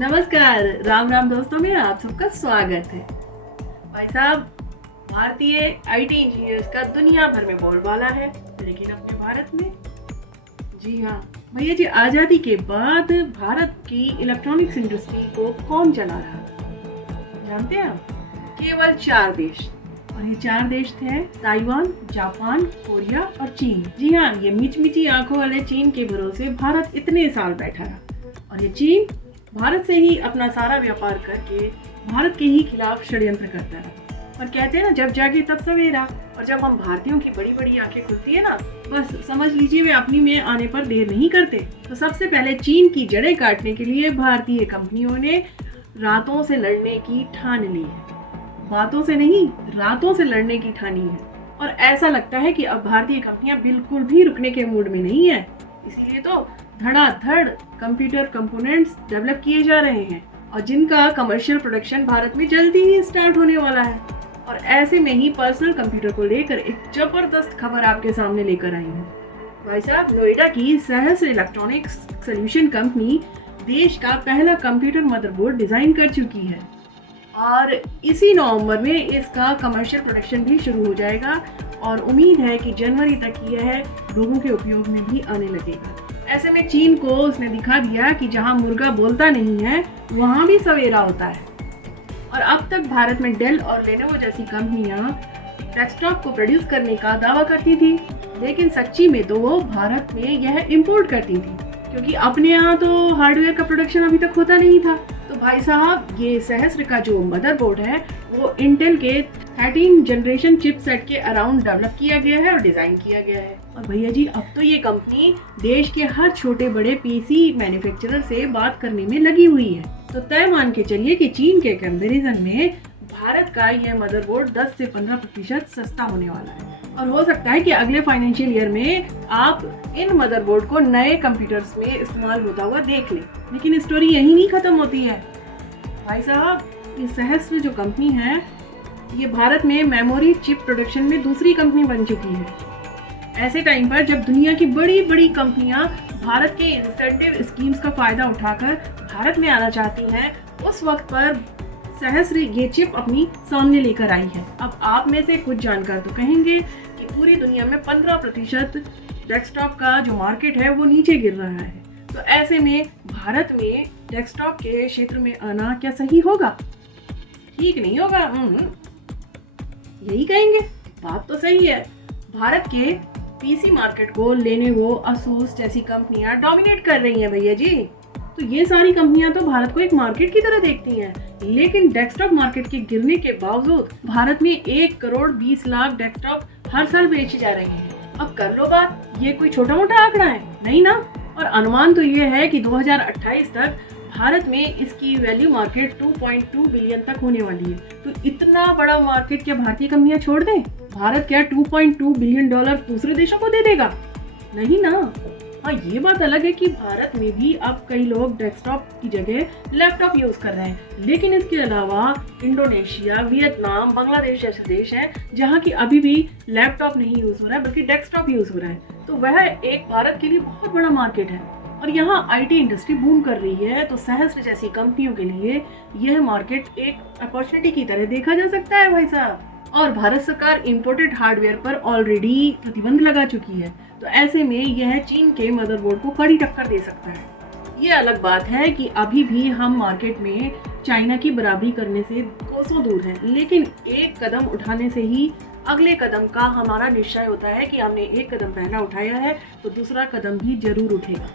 नमस्कार, राम राम दोस्तों में आप सबका स्वागत है। भाई साहब, भारतीय आईटी इंजीनियर्स का दुनिया भर में बोलबाला है, लेकिन अपने भारत में, जी हाँ भैया जी, आज़ादी के बाद भारत की इलेक्ट्रॉनिक्स इंडस्ट्री को कौन चला रहा है जानते हैं आप? केवल 4 देश, और ये 4 देश थे ताइवान, जापान, कोरिया और चीन। जी हाँ, ये मिचमिची आंखों वाले चीन के भरोसे भारत इतने साल बैठा रहा, और ये चीन भारत से ही अपना सारा व्यापार करके भारत के ही खिलाफ षड्यंत्र करता रहा। और कहते हैं ना, जब जागे तब सवेरा। और जब हम भारतीयों की बड़ी बड़ी आंखें खुलती है ना, बस समझ लीजिए वे अपनी में आने पर देर नहीं करते। तो सबसे पहले चीन की जड़ें काटने के लिए भारतीय कंपनियों ने रातों से लड़ने की ठान ली है। बातों से नहीं, रातों से लड़ने की ठानी है। और ऐसा लगता है कि अब भारतीय कंपनियां बिल्कुल भी रुकने के मूड में नहीं है। इसीलिए तो धड़ाधड़ कंप्यूटर कंपोनेंट्स डेवलप किए जा रहे हैं, और जिनका कमर्शियल प्रोडक्शन भारत में जल्दी ही स्टार्ट होने वाला है। और ऐसे में ही पर्सनल कंप्यूटर को लेकर एक जबरदस्त खबर आपके सामने लेकर आई हूँ। भाई साहब, नोएडा की सहस्त्र इलेक्ट्रॉनिक्स सॉल्यूशन कंपनी देश का पहला कंप्यूटर मदरबोर्ड डिजाइन कर चुकी है, और इसी नवंबर में इसका कमर्शियल प्रोडक्शन भी शुरू हो जाएगा। और उम्मीद है कि जनवरी तक यह लोगों के उपयोग में भी आने लगेगा। ऐसे में चीन को उसने दिखा दिया कि जहां मुर्गा बोलता नहीं है, वहां भी सवेरा होता है। और अब तक भारत में डेल और लेनोवो जैसी कंपनियां डेस्कटॉप को प्रोड्यूस करने का दावा करती थी, लेकिन सच्ची में तो वो भारत में यह इंपोर्ट करती थी, क्योंकि अपने यहाँ तो हार्डवेयर का प्रोडक्शन अभी तक होता नहीं था। तो भाई साहब, ये सहस्त्र का जो मदरबोर्ड है वो इंटेल के 13 जनरेशन चिपसेट के अराउंड डेवलप किया गया है और डिजाइन किया गया है। और भैया जी, अब तो ये कंपनी देश के हर छोटे बड़े पीसी मैन्युफैक्चरर से बात करने में लगी हुई है। तो तय मान के चलिए कि चीन के कंपैरिजन में भारत का यह मदरबोर्ड 10 से 15% सस्ता होने वाला है। और हो सकता है कि अगले फाइनेंशियल ईयर में आप इन मदरबोर्ड को नए कंप्यूटर्स में इस्तेमाल होता हुआ देख लें। लेकिन स्टोरी यही नहीं खत्म होती है भाई साहब। ये सहस्त्र जो कंपनी है, ये भारत में मेमोरी चिप प्रोडक्शन में दूसरी कंपनी बन चुकी है। ऐसे टाइम पर जब दुनिया की बड़ी बड़ी कंपनियां भारत के इंसेंटिव स्कीम्स का फायदा उठाकर भारत में आना चाहती हैं, उस वक्त पर सहस्त्र ये चिप अपनी सामने लेकर आई है। अब आप में से कुछ जानकार तो कहेंगे कि पूरी दुनिया में 15% डेस्कटॉप का जो मार्केट है वो नीचे गिर रहा है। तो ऐसे में भारत में डेस्कटॉप के क्षेत्र में आना क्या सही होगा? ठीक नहीं होगा। यही कहेंगे, बात तो सही है। भारत के पीसी मार्केट को लेनोवो, असूस जैसी कंपनियां डोमिनेट कर रही हैं भैया जी। तो ये सारी कंपनियां तो भारत को एक मार्केट की तरह देखती हैं, लेकिन डेस्कटॉप मार्केट के गिरने के बावजूद भारत में 1 करोड़ 20 लाख डेस्कटॉप हर साल बेचे जा रहे हैं। अब कर लो बात, ये कोई छोटा मोटा आंकड़ा है नहीं ना। और अनुमान तो ये है कि 2028 तक भारत में इसकी वैल्यू मार्केट 2.2 बिलियन तक होने वाली है। तो इतना बड़ा मार्केट क्या भारतीय कंपनियां छोड़ दें? भारत क्या 2.2 बिलियन डॉलर दूसरे देशों को दे देगा? नहीं ना। हाँ, ये बात अलग है कि भारत में भी अब कई लोग डेस्कटॉप की जगह लैपटॉप यूज कर रहे हैं, लेकिन इसके अलावा इंडोनेशिया, वियतनाम, बांग्लादेश जैसे देश हैं जहाँ की अभी भी लैपटॉप नहीं यूज हो रहा है बल्कि डेस्कटॉप यूज हो रहा है। तो वह एक भारत के लिए बहुत बड़ा मार्केट है, और यहाँ आईटी इंडस्ट्री बूम कर रही है। तो सहस्त्र जैसी कंपनियों के लिए यह मार्केट एक अपॉर्चुनिटी की तरह देखा जा सकता है भाई साहब। और भारत सरकार इंपोर्टेड हार्डवेयर पर ऑलरेडी प्रतिबंध लगा चुकी है, तो ऐसे में यह चीन के मदरबोर्ड को कड़ी टक्कर दे सकता है। ये अलग बात है कि अभी भी हम मार्केट में चाइना की बराबरी करने से कोसों दूर हैं, लेकिन एक कदम उठाने से ही अगले कदम का हमारा निश्चय होता है कि हमने एक कदम पहला उठाया है तो दूसरा कदम भी जरूर उठेगा।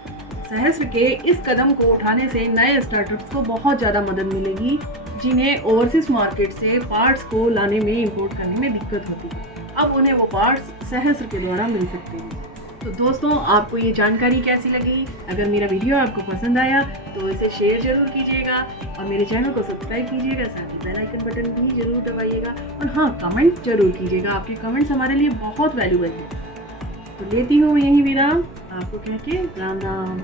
सहस्त्र के इस कदम को उठाने से नए स्टार्टअप्स को बहुत ज़्यादा मदद मिलेगी, जिन्हें ओवरसीज मार्केट से पार्ट्स को लाने में, इंपोर्ट करने में दिक्कत होती है। अब उन्हें वो पार्ट्स सहस्त्र के द्वारा मिल सकते हैं। तो दोस्तों, आपको ये जानकारी कैसी लगी? अगर मेरा वीडियो आपको पसंद आया तो इसे शेयर जरूर कीजिएगा, और मेरे चैनल को सब्सक्राइब कीजिएगा, साथ ही बेल आइकन बटन भी जरूर दबाइएगा, और हाँ, कमेंट जरूर कीजिएगा। आपके कमेंट्स हमारे लिए बहुत वैल्यूबल हैं। तो लेती हूँ मैं यही विराम, आपको कह के राम राम।